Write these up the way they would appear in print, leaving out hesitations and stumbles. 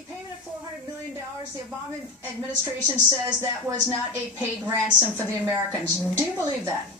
a payment of $400 million. The Obama administration says that was not a paid ransom for the Americans. Do you believe that?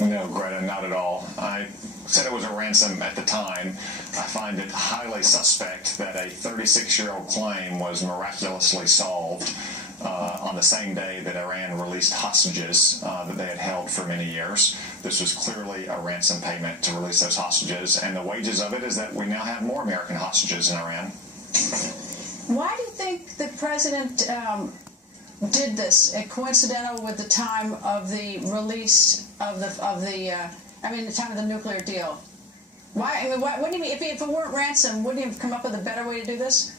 No, Greta, not at all. I said it was a ransom at the time. I find it highly suspect that a 36-year-old claim was miraculously solved on the same day that Iran released hostages that they had held for many years. This was clearly a ransom payment to release those hostages, and the wages of it is that we now have more American hostages in Iran. Why do you think the president did this? Coincidental with the time of the release of the time of the nuclear deal. Why? I mean, what do you mean? If it weren't ransom, wouldn't you have come up with a better way to do this?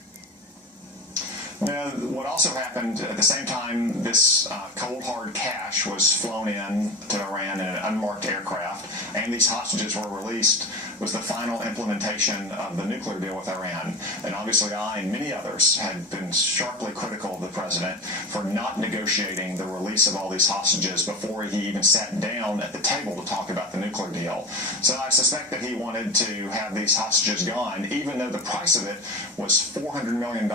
Now, what also happened at the same time this cold hard cash was flown in to Iran in an unmarked aircraft, and these hostages were released, was the final implementation of the nuclear deal with Iran. And obviously I and many others had been sharply critical of the president for not negotiating the release of all these hostages before he even sat down at the table to talk about the nuclear deal. So I suspect that he wanted to have these hostages gone, even though the price of it was $400 million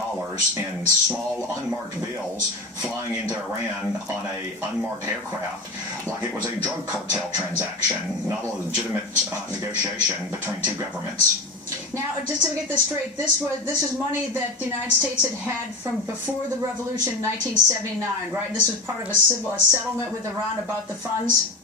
in small unmarked bills flying into Iran on a unmarked aircraft, like it was a drug cartel transaction, not a legitimate negotiation between two governments. Now, just to get this straight, this was money that the United States had from before the revolution in 1979, right? This was part of a settlement with Iran about the funds?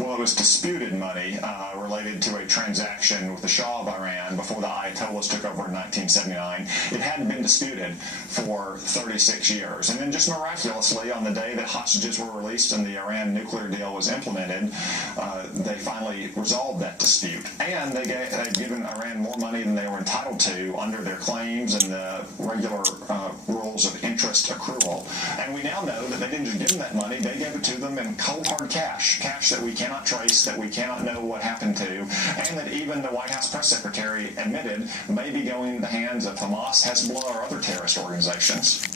Well, it was disputed money related to a transaction with the Shah of Iran before the Ayatollahs took over in 1979. It hadn't been disputed for 36 years. And then just miraculously, on the day that hostages were released and the Iran nuclear deal was implemented, they finally resolved that dispute. And they've given Iran more money than they were entitled to under their claims and the regular rules of interest accrual. And we now know that they didn't just give them that money, they gave it to them in cold hard cash that we cannot trace, that we cannot know what happened to, and that even the White House press secretary admitted may be going in the hands of Hamas, Hezbollah, or other terrorist organizations.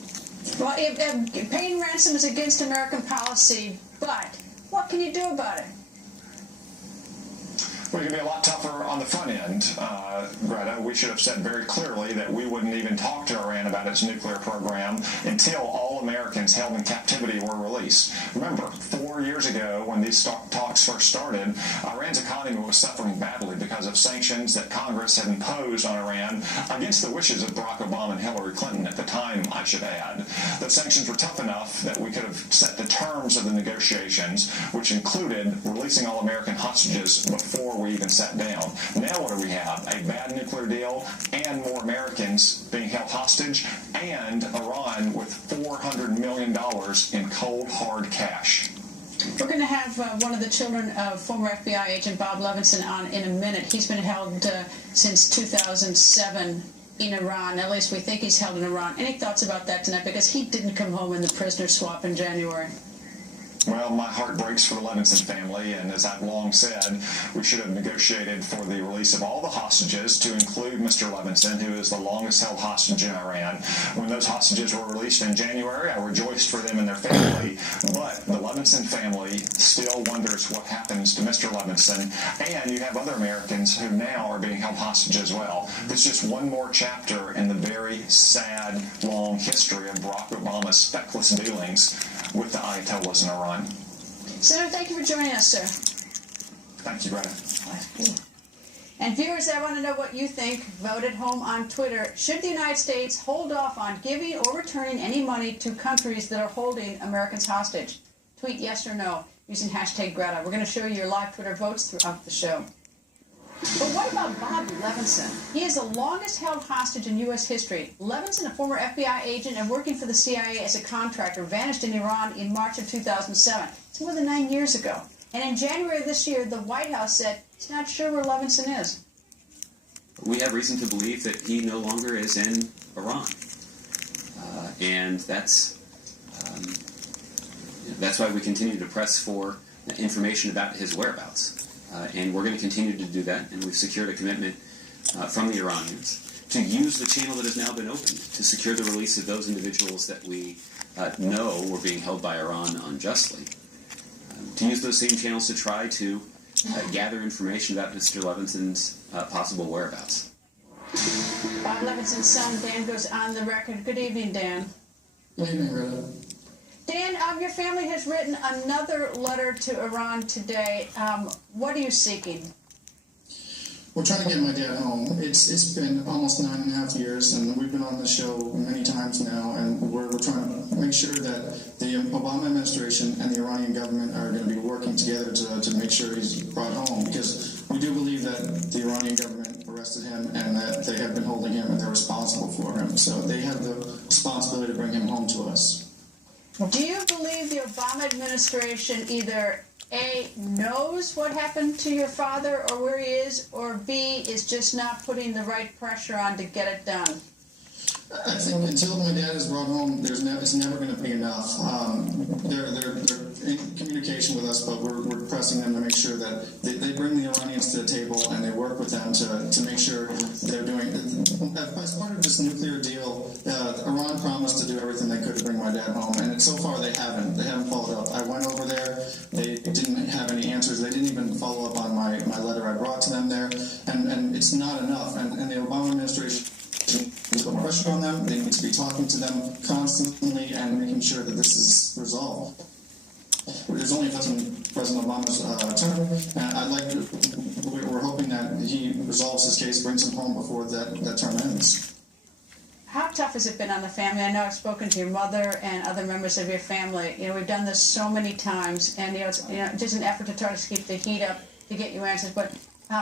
Well, if paying ransom is against American policy, but what can you do about it? Well, it can be a lot tougher on the front end, Greta. We should have said very clearly that we wouldn't even talk to Iran about its nuclear program until all Americans held in captivity were released. Remember, 4 years ago when these talks first started, Iran's economy was suffering badly because of sanctions that Congress had imposed on Iran against the wishes of Barack Obama and Hillary Clinton at the time, I should add. Those sanctions were tough enough that we could have set the terms of the negotiations, which included releasing all American hostages before we even sat down. Now what do we have? A bad nuclear deal and more Americans being held hostage, and Iran with $400 million in cold, hard cash. We're going to have one of the children of former FBI agent Bob Levinson on in a minute. He's been held since 2007 in Iran. At least we think he's held in Iran. Any thoughts about that tonight? Because he didn't come home in the prisoner swap in January. Well, my heart breaks for the Levinson family, and as I've long said, we should have negotiated for the release of all the hostages, to include Mr. Levinson, who is the longest-held hostage in Iran. When those hostages were released in January, I rejoiced for them and their family, but the Levinson family still wonders what happens to Mr. Levinson, and you have other Americans who now are being held hostage as well. This is just one more chapter in the very sad, long history of Barack Obama's feckless dealings with the Ayatollahs in Iran. Senator, thank you for joining us, sir. Thank you, Greta. And viewers, I want to know what you think. Vote at home on Twitter. Should the United States hold off on giving or returning any money to countries that are holding Americans hostage? Tweet yes or no using hashtag Greta. We're going to show you your live Twitter votes throughout the show. But what about Bob Levinson? He is the longest-held hostage in U.S. history. Levinson, a former FBI agent and working for the CIA as a contractor, vanished in Iran in March of 2007. It's more than 9 years ago. And in January of this year, the White House said it's not sure where Levinson is. We have reason to believe that he no longer is in Iran. And that's why we continue to press for information about his whereabouts. And we're going to continue to do that, and we've secured a commitment from the Iranians to use the channel that has now been opened to secure the release of those individuals that we know were being held by Iran unjustly, to use those same channels to try to gather information about Mr. Levinson's possible whereabouts. Bob Levinson's son, Dan, goes on the record. Good evening, Dan. Good evening, Rita. Dan, your family has written another letter to Iran today. What are you seeking? We're trying to get my dad home. It's been almost 9.5 years, and we've been on the show many times now, and we're trying to make sure that the Obama administration and the Iranian government are going to be working together to make sure he's brought home, because we do believe that the Iranian government arrested him and that they have been holding him and they're responsible for him. So they have the responsibility to bring him home to us. Do you believe the Obama administration either A, knows what happened to your father or where he is, or B, is just not putting the right pressure on to get it done? I think until my dad is brought home, it's never going to be enough. They're in communication with us, but we're pressing them to make sure that they bring the Iranians to the table and they work with them to make sure they're doing. As part of this nuclear deal, Iran promised to do everything they could to bring my dad home, and so far they haven't. They haven't followed up. I went over there. They didn't have any answers. They didn't even follow up on my letter I brought to them there, and it's not enough. And the Obama administration needs to put pressure on them. They need to be talking to them constantly and making sure that this is resolved. There's only less than President Obama's term, and we're hoping that he resolves his case, brings him home before that term ends. How tough has it been on the family? I know I've spoken to your mother and other members of your family. We've done this so many times, and it's just an effort to try to keep the heat up to get you answers. But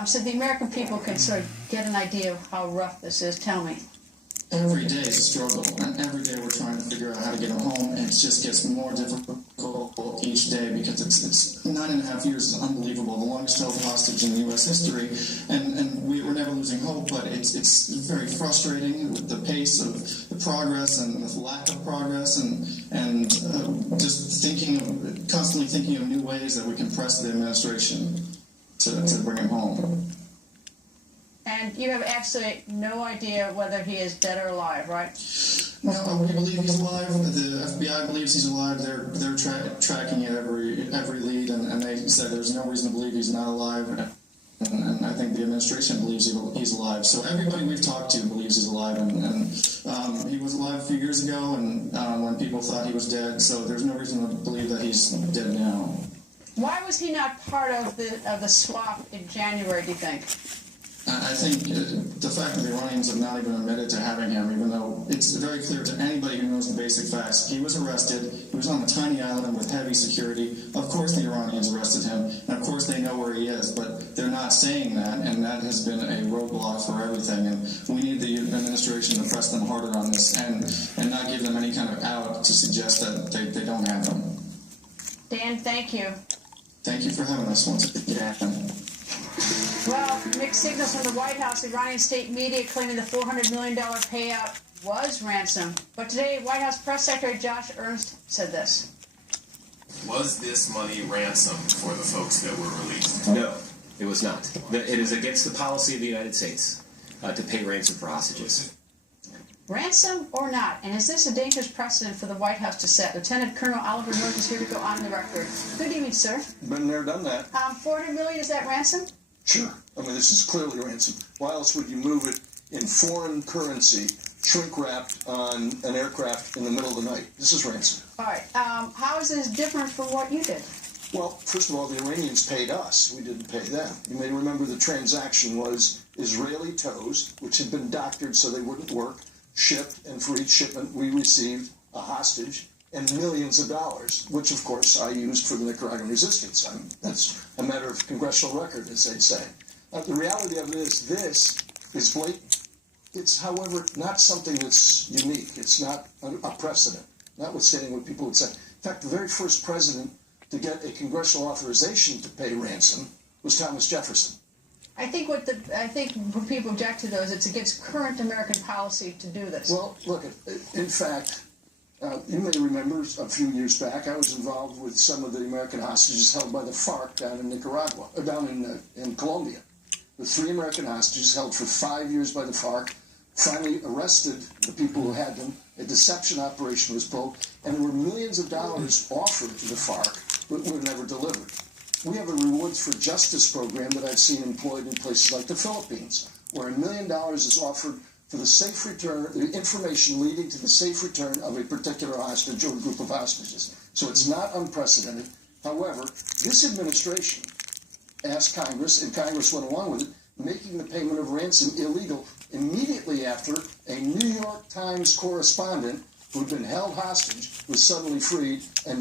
so the American people can sort of get an idea of how rough this is. Tell me. Every day is a struggle, and every day we're trying to figure out how to get him home, and it just gets more difficult each day because it's 9.5 years is unbelievable, the longest held hostage in U.S. history, and we're never losing hope, but it's very frustrating with the pace of the progress and the lack of progress, and just constantly thinking of new ways that we can press the administration to bring him home. And you have absolutely no idea whether he is dead or alive, right? No, we believe he's alive. The FBI believes he's alive. They're tracking every lead, and they said there's no reason to believe he's not alive. And I think the administration believes he's alive. So everybody we've talked to believes he's alive, and he was alive a few years ago, and when people thought he was dead. So there's no reason to believe that he's dead now. Why was he not part of the swap in January, do you think? I think the fact that the Iranians have not even admitted to having him, even though it's very clear to anybody who knows the basic facts, he was arrested, he was on a tiny island with heavy security. Of course the Iranians arrested him, and of course they know where he is, but they're not saying that, and that has been a roadblock for everything, and we need the administration to press them harder on this and not give them any kind of out to suggest that they don't have him. Dan, thank you. Thank you for having us once again. Well, mixed signals from the White House. Iranian state media claiming the $400 million payout was ransom. But today, White House Press Secretary Josh Earnest said this. Was this money ransom for the folks that were released? No, it was not. It is against the policy of the United States to pay ransom for hostages. Ransom or not? And is this a dangerous precedent for the White House to set? Lieutenant Colonel Oliver North is here to go on the record. Good evening, sir. Been there, done that. $400 million, is that ransom? Sure. I mean, this is clearly ransom. Why else would you move it in foreign currency, shrink-wrapped on an aircraft in the middle of the night? This is ransom. All right. How is this different from what you did? Well, first of all, the Iranians paid us. We didn't pay them. You may remember the transaction was Israeli tows, which had been doctored so they wouldn't work, shipped, and for each shipment we received a hostage and millions of dollars, which, of course, I used for the Nicaraguan resistance. That's a matter of congressional record, as they'd say. The reality of it is this is blatant. It's, however, not something that's unique. It's not a precedent, notwithstanding what people would say. In fact, the very first president to get a congressional authorization to pay ransom was Thomas Jefferson. I think what people object to, though, is it's against current American policy to do this. Well, look, in fact, you may remember a few years back, I was involved with some of the American hostages held by the FARC down in Nicaragua, or down in Colombia. The 3 American hostages held for 5 years by the FARC finally arrested the people who had them. A deception operation was pulled, and there were millions of dollars offered to the FARC, but were never delivered. We have a rewards for justice program that I've seen employed in places like the Philippines, where $1 million is offered for the safe return, the information leading to the safe return of a particular hostage or group of hostages. So it's not unprecedented. However, this administration asked Congress, and Congress went along with it, making the payment of ransom illegal immediately after a New York Times correspondent who had been held hostage was suddenly freed and